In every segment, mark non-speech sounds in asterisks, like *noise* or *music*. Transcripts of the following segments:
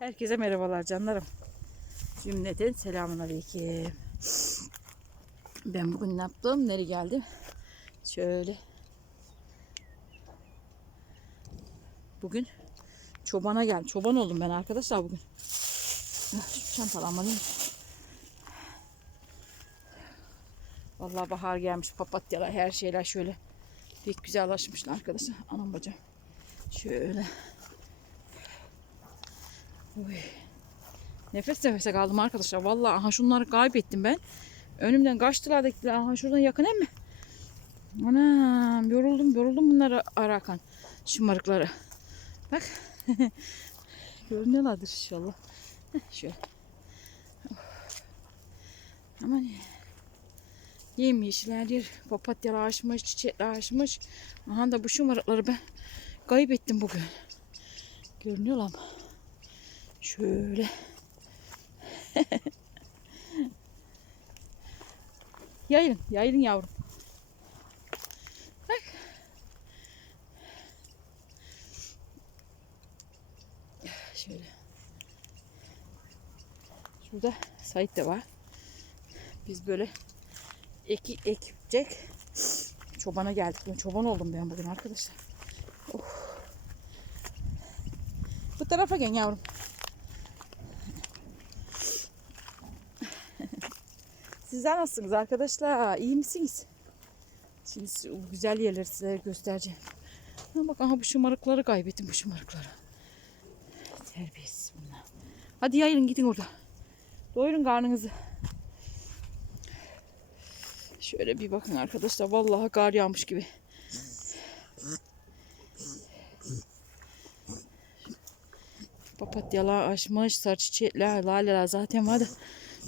Herkese merhabalar canlarım. Cümleten selamun aleyküm. Ben bugün ne yaptım? Nereye geldim? Şöyle. Bugün çobana geldim. Çoban oldum ben arkadaşlar bugün. Ah, Şu çantalanmalıyım. Vallahi bahar gelmiş. Papatyalar her şeyler şöyle pek güzel açmışlar arkadaşlar. Anam bacım. Şöyle. Uy. Nefes nefese kaldım arkadaşlar. Vallahi aha şunları kaybettim ben. Önümden kaçtılar da aha şuradan yakın mi? Anam yoruldum yoruldum bunları ararken. Şımarıkları. Bak. *laughs* Görünüyorlardır inşallah. Şöyle. Of. Aman. Yemyeşil her yer papatyalar açmış, çiçekler açmış. Aha da bu şımarıkları ben kaybettim bugün. Görünüyorlar mı? Şöyle. *laughs* yayılın, yayılın yavrum. Bak. Şöyle. Şurada Sait de var. Biz böyle eki ekecek çobana geldik. Ben çoban oldum ben bugün arkadaşlar. Of. Bu tarafa gel yavrum. Sizler nasılsınız arkadaşlar? İyi misiniz? Şimdi o güzel yerleri size göstereceğim. Ha bak aha bu şımarıkları kaybettim bu şımarıkları. Terbiyesiz bunlar. Hadi yayılın gidin orada. Doyurun karnınızı. Şöyle bir bakın arkadaşlar. Vallahi kar yağmış gibi. Papatyalar açmış, sarı çiçekler, laleler zaten vardı.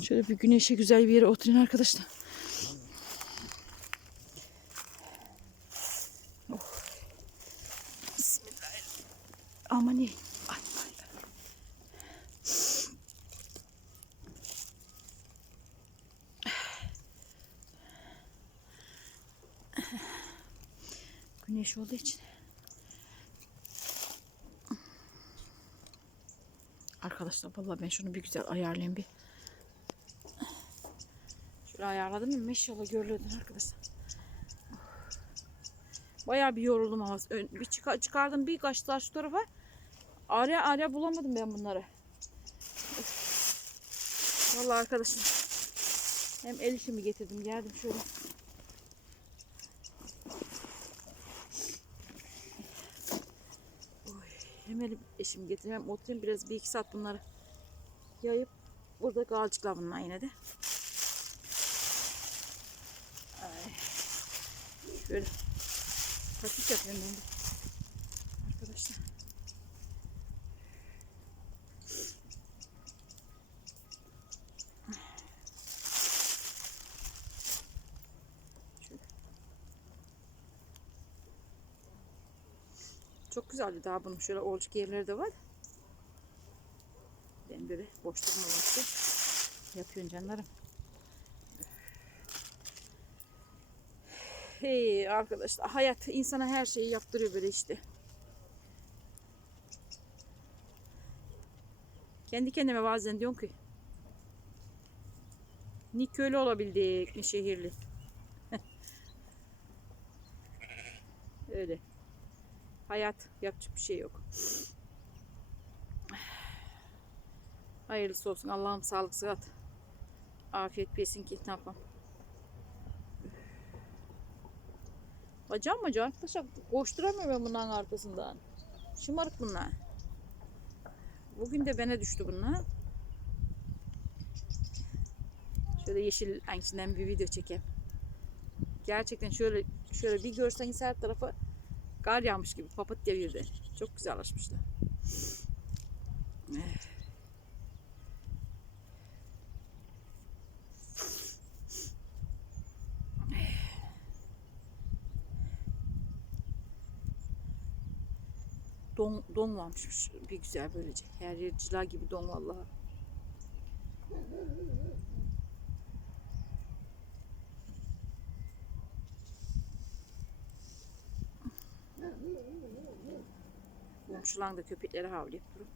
Şöyle bir güneşe güzel bir yere oturun arkadaşlar. Oh. Aman iyi. Güneş olduğu için. Arkadaşlar vallahi ben şunu bir güzel ayarlayayım bir. Şöyle ayarladım mı maşallah görülüyordur arkadaşlar. Bayağı bir yoruldum ön- bir çıkar, çıkardım bir kaçtılar şu tarafa. Araya araya bulamadım ben bunları. Vallahi arkadaşlar. Hem el işimi getirdim geldim şöyle. Oy, hem elim eşimi oturayım biraz bir iki saat bunları yayıp burada kalacaklar bunlar yine de. Ay. Şöyle pratik yapıyorum ben de. Arkadaşlar. Çok güzeldi daha bunun şöyle olacak yerleri de var. Ben böyle boşluğum olması yapıyorum canlarım. Hey arkadaşlar hayat insana her şeyi yaptırıyor böyle işte. Kendi kendime bazen diyorum ki ni köylü olabildik ni şehirli. *laughs* Öyle. Hayat yapacak bir şey yok. Hayırlısı olsun. Allah'ım sağlık sıhhat. Afiyet versin ki ne yapalım. Bacağım bacağım arkadaşlar koşturamıyorum ben bunların arkasından. Şımarık bunlar. Bugün de bana düştü bunlar. Şöyle yeşil hangisinden bir video çekeyim. Gerçekten şöyle şöyle bir görseniz her tarafı kar yağmış gibi papatya birde. Çok güzel açmışlar. Don, don varmış bir güzel böylece. Her yer gibi don vallahi. Komşulan da köpekleri havlayıp durun.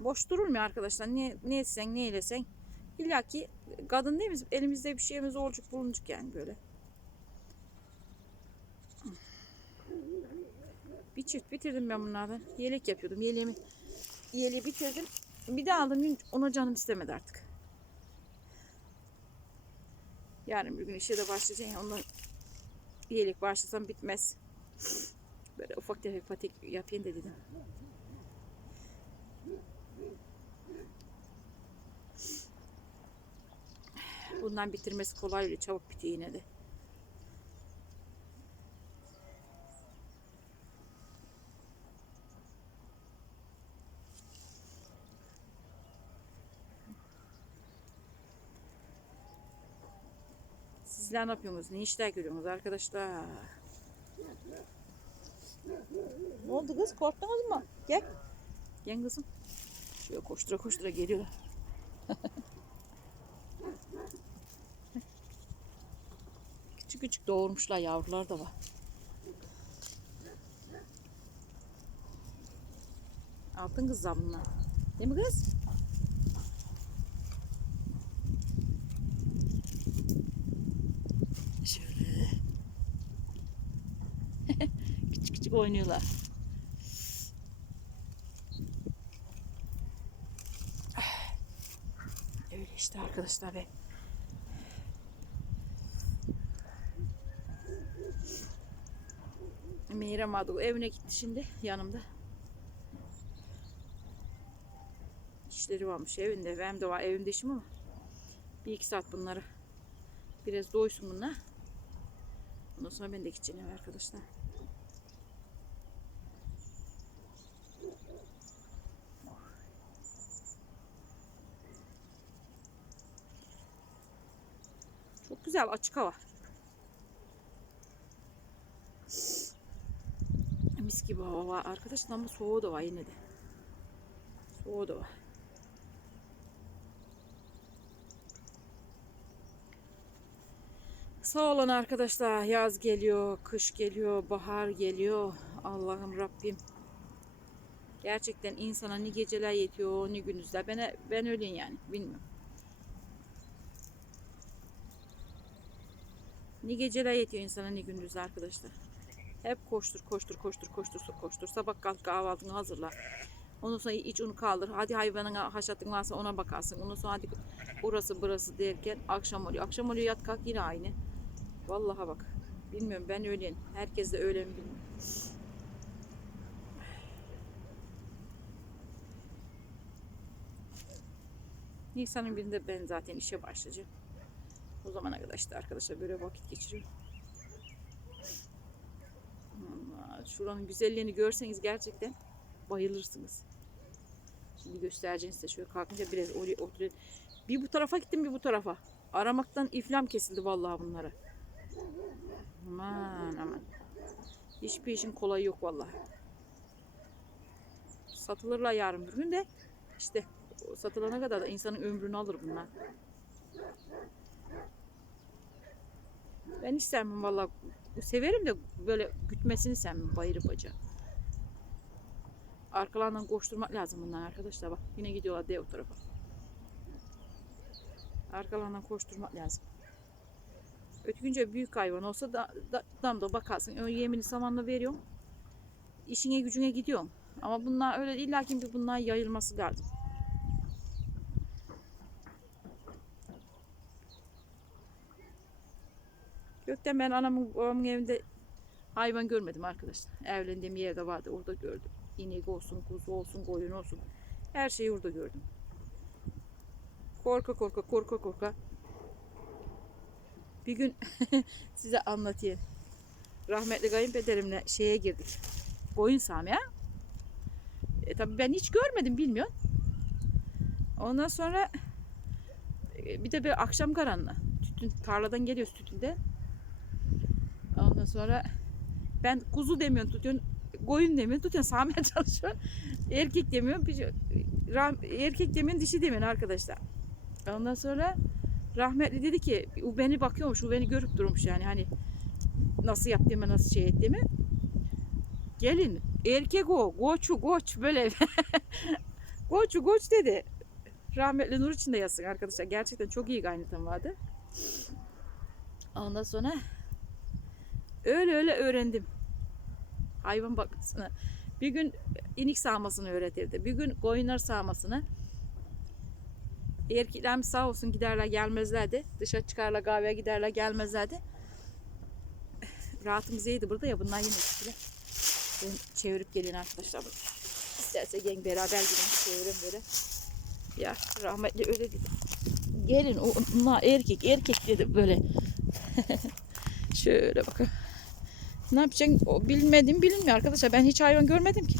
Boş durulmuyor arkadaşlar. Ne, ne etsen ne eylesen. İlla ki kadın değil mi? Elimizde bir şeyimiz olacak buluncuk yani böyle. Bir çift bitirdim ben bunlardan. Yelek yapıyordum. Yeleğimi yeleği bitirdim. Bir de aldım. Ona canım istemedi artık. Yarın bir gün işe de başlayacağım. ya, Ondan yelek başlasam bitmez. Böyle ufak tefek patik yapayım da dedim. Bundan bitirmesi kolay öyle çabuk bitiyor yine de. Sizler ne yapıyorsunuz? Ne işler görüyorsunuz arkadaşlar? Ne oldu kız? Korktunuz mu? Gel. Gel kızım. Şöyle koştura koştura geliyorlar. küçük küçük doğurmuşlar. Yavrular da var. Altın kızlar bunlar. Değil mi kız? Şöyle. küçük küçük oynuyorlar. Öyle işte arkadaşlar be. Meyrem adı evine gitti şimdi yanımda. İşleri varmış evinde. Benim de var evimde işim ama. Bir iki saat bunları. Biraz doysun bunlar. Ondan sonra ben de gideceğim arkadaşlar. Güzel açık hava. Mis gibi hava var arkadaşlar ama soğuğu da var yine de. Soğuğu da var. Sağ olun arkadaşlar. Yaz geliyor, kış geliyor, bahar geliyor. Allah'ım Rabbim. Gerçekten insana ne geceler yetiyor, ne gündüzler. Ben, ben öyleyim yani. Bilmiyorum. Ne geceler yetiyor insana ne gündüzler arkadaşlar. Hep koştur, koştur, koştur, koştur, koştur. Sabah kalk kahvaltını hazırla. Ondan sonra iç unu kaldır. Hadi hayvanına haşatın varsa ona bakarsın. Ondan sonra hadi burası burası derken akşam oluyor. Akşam oluyor yat kalk yine aynı. Vallahi bak. Bilmiyorum ben öyleyim. Herkes de öyle mi bilmiyorum. Nisan'ın birinde ben zaten işe başlayacağım. O zamana kadar işte arkadaşlar böyle vakit geçiriyorum. Allah, şuranın güzelliğini görseniz gerçekten bayılırsınız. Şimdi göstereceğim size şöyle kalkınca biraz oraya oturuyor. Bir bu tarafa gittim bir bu tarafa. Aramaktan iflam kesildi vallahi bunlara. Aman aman. Hiçbir işin kolayı yok vallahi. Satılırlar yarın bir gün de işte satılana kadar da insanın ömrünü alır bunlar. Ben hiç sevmem valla. Severim de böyle gütmesini sevmem bayırı bacağı. Arkalarından koşturmak lazım bunlar arkadaşlar bak. Yine gidiyorlar dev tarafa. Arkalarından koşturmak lazım. Ötükünce büyük hayvan olsa da, da damda bakarsın. Ön yemini samanla veriyorum. İşine gücüne gidiyorum. Ama bunlar öyle illa ki bunlar yayılması lazım. Gökten ben anamın babamın evinde hayvan görmedim arkadaşlar. Evlendiğim yerde vardı orada gördüm. İnek olsun, kuzu olsun, koyun olsun. Her şeyi orada gördüm. Korka korka korka korka. Bir gün *laughs* size anlatayım. Rahmetli kayınpederimle şeye girdik. Koyun sağmaya. E, tabii ben hiç görmedim bilmiyorum. Ondan sonra e, bir de bir akşam karanlığı. Tütün tarladan geliyoruz tütünde. Sonra ben kuzu demiyorum tutuyorsun, koyun demiyorsun tutuyorsun sağmaya *laughs* çalışıyorsun. Erkek demiyorum, erkek demiyorsun, dişi demiyorsun arkadaşlar. Ondan sonra rahmetli dedi ki, o beni bakıyormuş, o beni görüp durmuş yani hani nasıl yaptığımı, nasıl şey ettiğimi. Gelin, erkek o, koçu, koç böyle *laughs* Koç koç dedi. Rahmetli Nur için de yazsın arkadaşlar. Gerçekten çok iyi kaynatan vardı. Ondan sonra öyle öyle öğrendim. Hayvan bakmasını. Bir gün inik sağmasını öğretirdi. Bir gün koyunlar sağmasını. Erkeklerimiz sağ olsun giderler gelmezlerdi. Dışarı çıkarlar kahveye giderler gelmezlerdi. Rahatımız iyiydi burada ya bunlar yine gittiler. Ben çevirip gelin arkadaşlar. İsterse gel beraber gidin çevirin böyle. Ya rahmetli öyle dedi. Gelin onlar erkek erkek dedi böyle. *laughs* Şöyle bakın. Ne yapacaksın? O bilmedim bilinmiyor arkadaşlar. Ben hiç hayvan görmedim ki.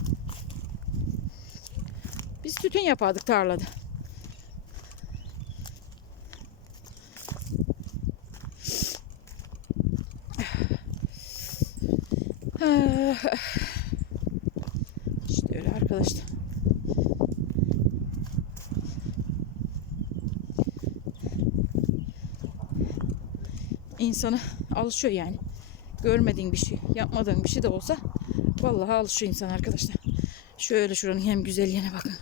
Biz tütün yapardık tarlada. İşte öyle arkadaşlar. İnsana alışıyor yani. Görmediğin bir şey, yapmadığın bir şey de olsa vallahi alışıyor insan arkadaşlar. Şöyle şuranın hem güzelliğine bakın.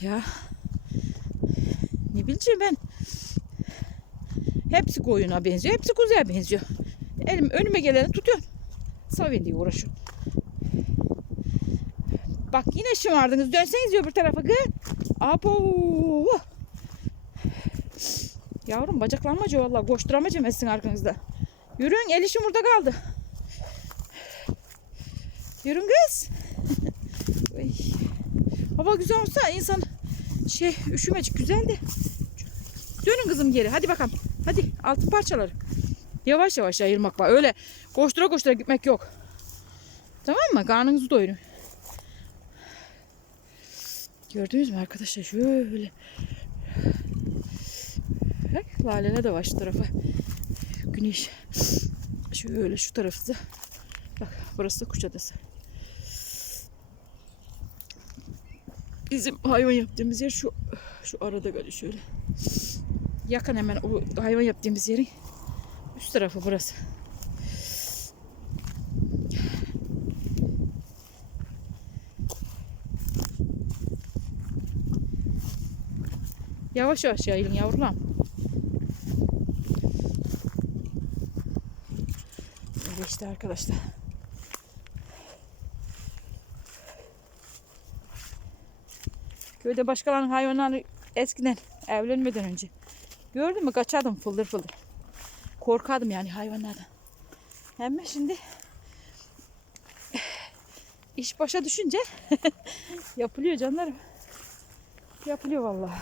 Ya ne bileceğim ben. Hepsi koyuna benziyor. Hepsi kuzuya benziyor. Elim önüme geleni tutuyorum. Savin diye uğraşıyorum. Bak yine şımardınız. Dönseniz öbür tarafa kız. Abo. Yavrum bacaklanmaca vallahi koşturamaca arkanızda. Yürüyün el işim burada kaldı. Yürün kız. *laughs* Hava güzel olsa insan şey üşümecik güzeldi. Dönün kızım geri. Hadi bakalım. Hadi altın parçaları. Yavaş yavaş ayırmak var. Öyle koştura koştura gitmek yok. Tamam mı? Karnınızı doyurun. Gördünüz mü arkadaşlar? Şöyle. Bak lalene de var şu tarafa. Güneş. Şöyle şu tarafı da. Bak burası da Kuşadası. Bizim hayvan yaptığımız yer şu şu arada böyle şöyle. Yakın hemen o hayvan yaptığımız yerin üst tarafı burası. Yavaş yavaş yayılın yavrulam. İşte arkadaşlar. Köyde başkalarının hayvanları eskiden evlenmeden önce. Gördün mü kaçardım fıldır fıldır. Korkardım yani hayvanlardan. Hemen şimdi iş başa düşünce *laughs* yapılıyor canlarım. Yapılıyor vallahi.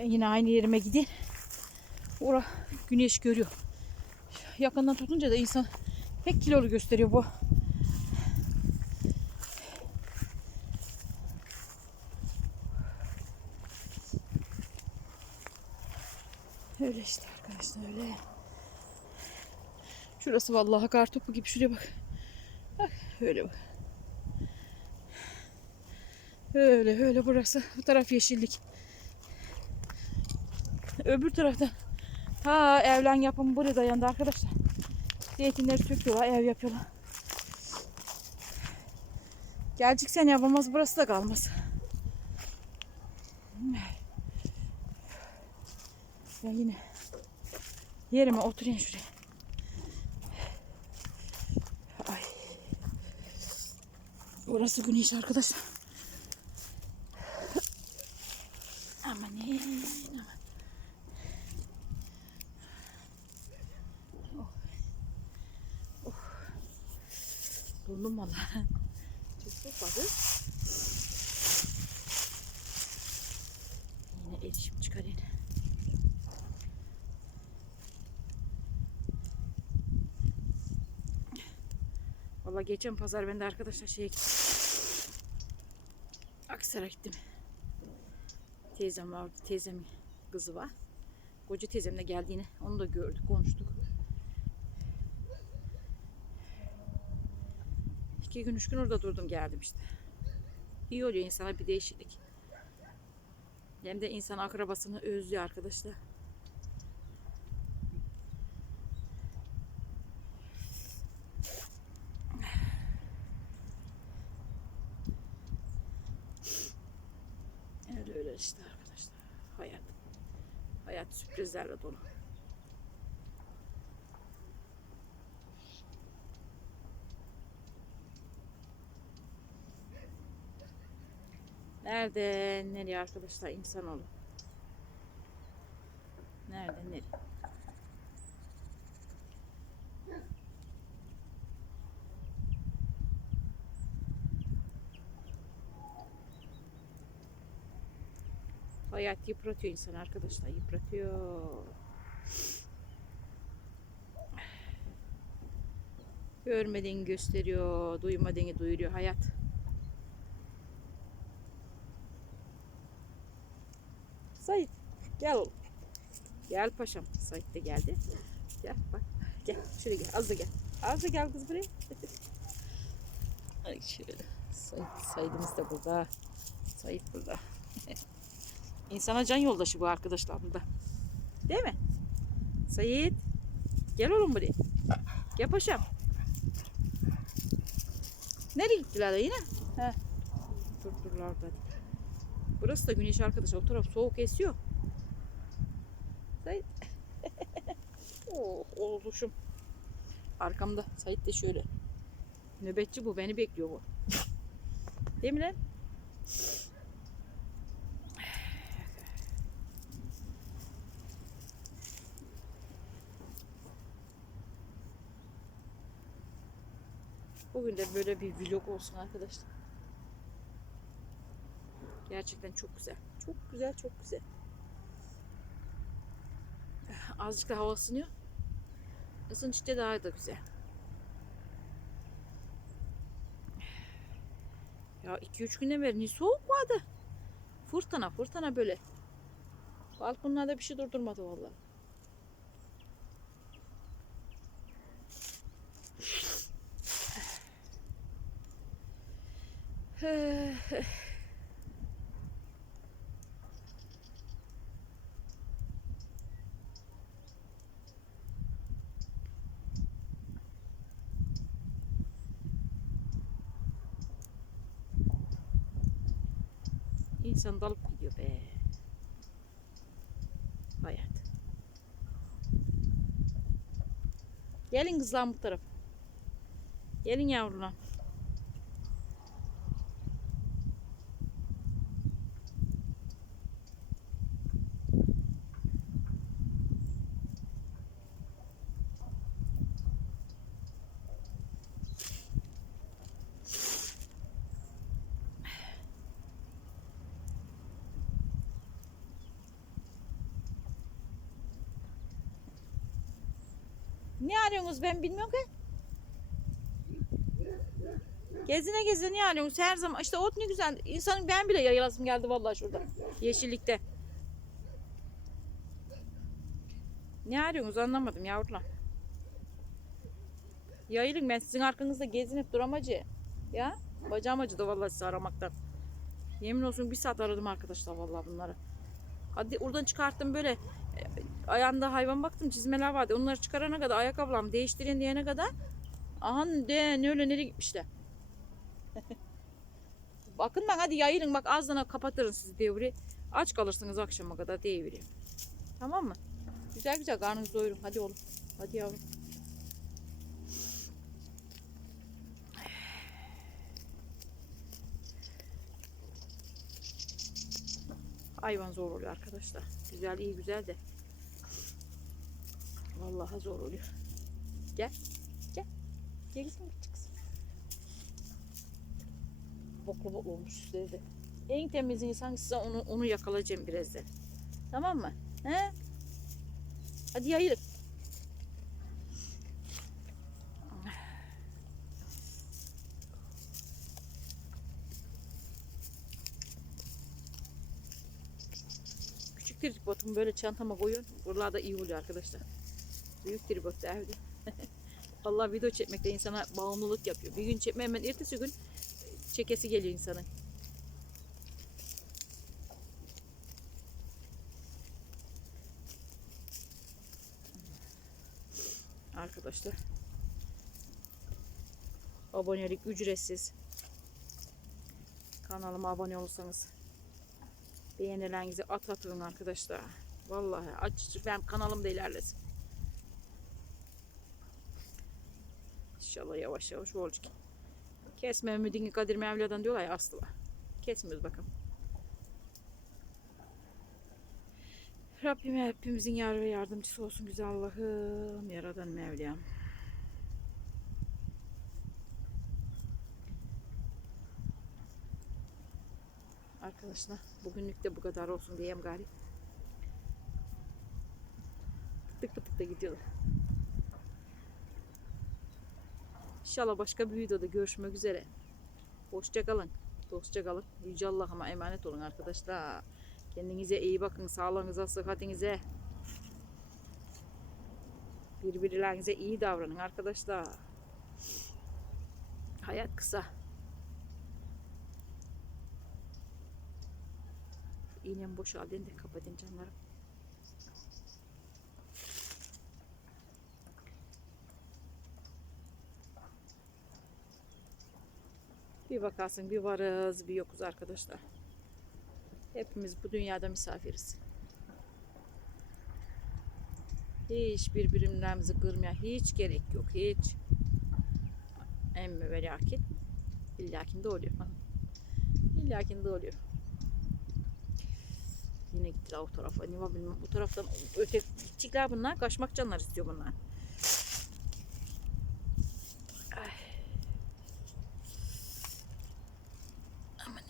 Ben yine aynı yerime gideyim. Ora güneş görüyor. Yakından tutunca da insan pek kilolu gösteriyor bu. Öyle işte arkadaşlar öyle. Şurası vallahi kar topu gibi şuraya bak. Bak öyle bak. Öyle öyle burası. Bu taraf yeşillik. Öbür tarafta ha evlen yapımı buraya dayandı arkadaşlar. Zeytinleri söküyorlar, ev yapıyorlar. Gelecek sen yapamaz, burası da kalmaz. Ben yine yerime oturayım şuraya. Ay. Burası güneş arkadaşlar. Aman ne aman. Burnum valla. Çok soğuk Yine erişim çıkarayım. Valla geçen pazar ben de arkadaşlar şeye gittim. Aksaray'a gittim. Teyzem vardı. Teyzemin kızı var. Koca teyzem de geldi yine. Onu da gördük, konuştuk. İki gün, üç gün orada durdum geldim işte. İyi oluyor insana bir değişiklik. Hem de insan akrabasını özlüyor arkadaşlar. Öyle öyle işte arkadaşlar. Hayat. Hayat sürprizlerle dolu. Nerede? Nereye arkadaşlar insanoğlu? Nerede? Nereye? Hayat yıpratıyor insan arkadaşlar. Yıpratıyor. Görmediğini gösteriyor. Duymadığını duyuruyor hayat. Sait gel oğlum. Gel paşam. Sait de geldi. Gel bak. Gel şuraya gel. Az da gel. Az da gel kız buraya. Ay şöyle. Sait, Sait'imiz de burada. Sait burada. *laughs* İnsana can yoldaşı bu arkadaşlar burada. Değil mi? Sait. Gel oğlum buraya. Gel paşam. Nereye gittiler yine? He. Durdular orada. Burası da güneş arkadaşlar. O taraf soğuk esiyor. Sait. *laughs* oh, oluşum. Arkamda. Sait de şöyle. Nöbetçi bu. Beni bekliyor bu. *laughs* Değil mi lan? Bugün de böyle bir vlog olsun arkadaşlar. Gerçekten çok güzel. Çok güzel, çok güzel. Azıcık da hava ısınıyor. Isınçta daha da güzel. Ya 2-3 günden beri ne soğuk vardı. Fırtına, fırtına böyle. Balkonlarda bir şey durdurmadı vallahi. İnsan dalıp gidiyor be. Hayat. Gelin kızlar bu tarafa. Gelin yavrular. Ben bilmiyorum ki. Gezine gezine ne arıyorsunuz her zaman. İşte ot ne güzel. İnsanın ben bile yayılasım geldi vallahi şurada. Yeşillikte. Ne arıyorsunuz anlamadım yavrular. Yayılın ben sizin arkanızda gezinip duramacı. Ya bacağım acıdı vallahi sizi aramaktan. Yemin olsun bir saat aradım arkadaşlar vallahi bunları. Hadi oradan çıkarttım böyle ayağında hayvan baktım çizmeler vardı. Onları çıkarana kadar ayakkabılarımı değiştirin diyene kadar aha de ne öyle nereye gitmişler. *laughs* Bakın ben hadi yayılın bak ağzına kapatırım sizi devri. Aç kalırsınız akşama kadar devri. Tamam mı? Güzel güzel karnınızı doyurun. Hadi oğlum. Hadi yavrum. Hayvan zor oluyor arkadaşlar. Güzel iyi güzel de. Vallahi zor oluyor. Gel. Gel. Gel gitsin kızım. Boklu boklu olmuş üstleri. En temiz insan size onu, onu yakalayacağım birazdan. Tamam mı? He? Hadi yayılın. Küçük tripodumu böyle çantama koyuyorum. Buralarda iyi oluyor arkadaşlar. Büyük tripod da evde. *laughs* Vallahi video çekmekte insana bağımlılık yapıyor. Bir gün çekme hemen ertesi gün çekesi geliyor insanın. Arkadaşlar. Abonelik ücretsiz. Kanalıma abone olursanız Beğenilerinizi at atın arkadaşlar. Vallahi aç benim kanalım da ilerlesin. İnşallah yavaş yavaş olacak. Kesme ümidini Kadir Mevla'dan diyorlar ya aslı. Kesmiyoruz bakalım. Rabbim hepimizin yar ve yardımcısı olsun güzel Allah'ım. Yaradan Mevlam. Arkadaşlar bugünlük de bu kadar olsun diyeyim gari. Pıtık pıtık da gidiyorlar. İnşallah başka bir videoda görüşmek üzere. Hoşça kalın. Dostça kalın. Yüce Allah'ıma emanet olun arkadaşlar. Kendinize iyi bakın. Sağlığınıza, sıhhatinize. Birbirlerinize iyi davranın arkadaşlar. Hayat kısa. İğnem boşaldı. de kapatın canlarım. Bir bakarsın bir varız bir yokuz arkadaşlar. Hepimiz bu dünyada misafiriz. Hiç birbirimizi kırmaya hiç gerek yok. Hiç. Emme ve lakin. Oluyor. İllakin de oluyor. Yine gittiler o tarafa. Ne var bilmem. Bu taraftan öte gidecekler bunlar. Kaçmak canlar istiyor bunlar. Ay. Aman aman.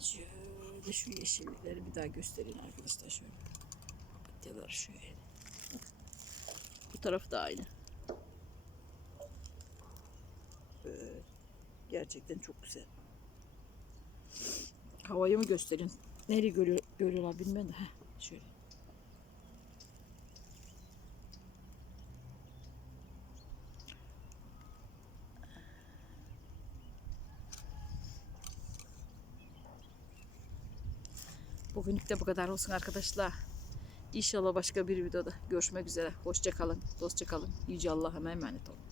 Şöyle şu yeşillikleri bir daha göstereyim arkadaşlar şöyle. Papatyalar şöyle. Bu taraf da aynı. Gerçekten çok güzel. Havayı mı gösterin? Nereye görüyor, görüyorlar bilmem de. Heh, şöyle. Bugünlük de bu kadar olsun arkadaşlar. İnşallah başka bir videoda görüşmek üzere. Hoşça kalın, dostça kalın. Yüce Allah'a emanet olun.